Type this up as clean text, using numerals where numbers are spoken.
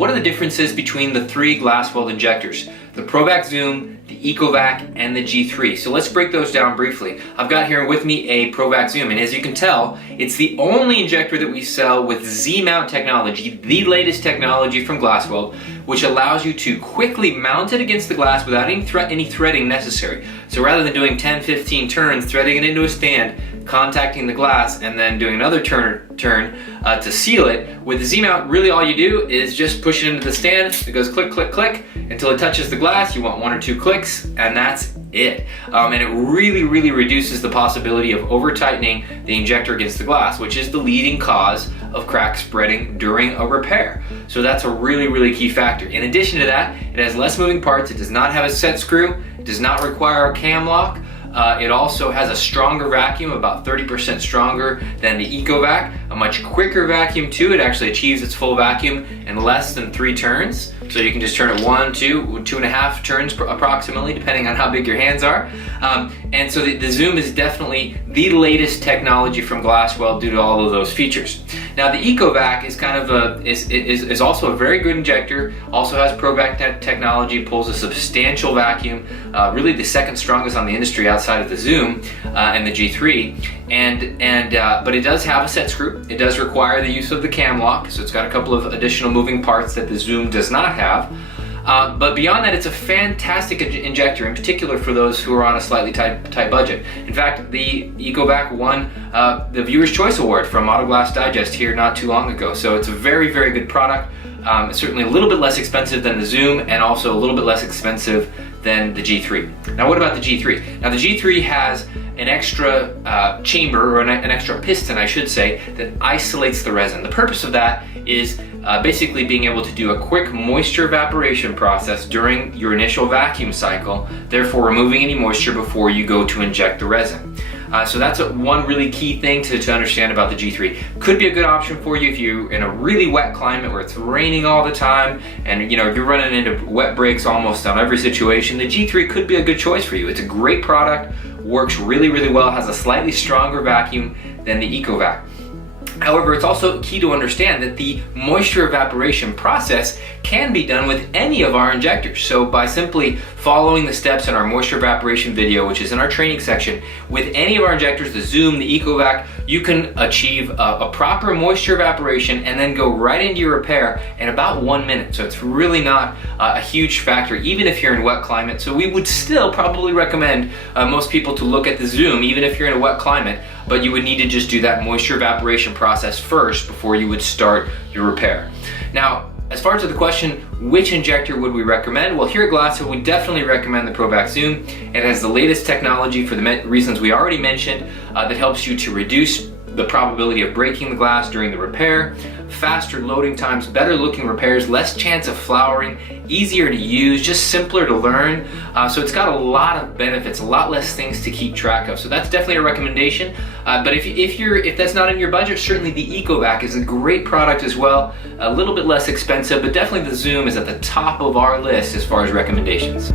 What are the differences between the three GlasWeld injectors? The ProVac Zoom, the EcoVac, and the G3. So let's break those down briefly. I've got here with me a ProVac Zoom, and as you can tell, it's the only injector that we sell with Z-mount technology, the latest technology from GlasWeld, which allows you to quickly mount it against the glass without any threading necessary. So rather than doing 10, 15 turns, threading it into a stand, contacting the glass, and then doing another turn to seal it, with the Z-mount, really all you do is just push it into the stand. It goes click, click, click until it touches the glass. You want 1 or 2 clicks, and that's it. And it really reduces the possibility of over tightening the injector against the glass, which is the leading cause of crack spreading during a repair. So that's a really key factor. In addition to that, it has less moving parts. It does not have a set screw. It does not require a cam lock. It also has a stronger vacuum, about 30% stronger than the EcoVac, a much quicker vacuum too. It actually achieves its full vacuum in less than 3 turns. So you can just turn it 1, 2, 2.5 turns approximately, depending on how big your hands are. And so the Zoom is definitely the latest technology from GlasWeld due to all of those features. Now the EcoVac is kind of is also a very good injector, also has ProVac technology, pulls a substantial vacuum, really the second strongest on the industry outside of the Zoom and the G3, but it does have a set screw. It does require the use of the cam lock, so it's got a couple of additional moving parts that the Zoom does not have. But beyond that, it's a fantastic injector, in particular for those who are on a slightly tight budget. In fact, the EcoVac won the Viewer's Choice Award from Auto Glass Digest here not too long ago. So it's a very good product. It's certainly a little bit less expensive than the Zoom, and also a little bit less expensive than the G3. Now what about the G3? Now the G3 has an extra chamber, or an extra piston I should say, that isolates the resin. The purpose of that is basically being able to do a quick moisture evaporation process during your initial vacuum cycle, therefore removing any moisture before you go to inject the resin. So that's one really key thing to understand about the G3. Could be a good option for you if you're in a really wet climate where it's raining all the time and you're running into wet breaks almost on every situation. The G3 could be a good choice for you. It's a great product, works really well, has a slightly stronger vacuum than the EcoVac. However, it's also key to understand that the moisture evaporation process can be done with any of our injectors. So by simply following the steps in our moisture evaporation video, which is in our training section, with any of our injectors, the Zoom, the EcoVac, you can achieve a proper moisture evaporation and then go right into your repair in about 1 minute. So it's really not a huge factor, even if you're in wet climate. So we would still probably recommend most people to look at the Zoom, even if you're in a wet climate, but you would need to just do that moisture evaporation process first before you would start your repair. Now, as far as the question, which injector would we recommend? Well, here at GlasWeld, we definitely recommend the ProVac Zoom. It has the latest technology for the reasons we already mentioned that helps you to reduce the probability of breaking the glass during the repair, faster loading times, better looking repairs, less chance of flouring, easier to use, just simpler to learn. So it's got a lot of benefits, a lot less things to keep track of. So that's definitely a recommendation. But if that's not in your budget, certainly the EcoVac is a great product as well. A little bit less expensive, but definitely the Zoom is at the top of our list as far as recommendations.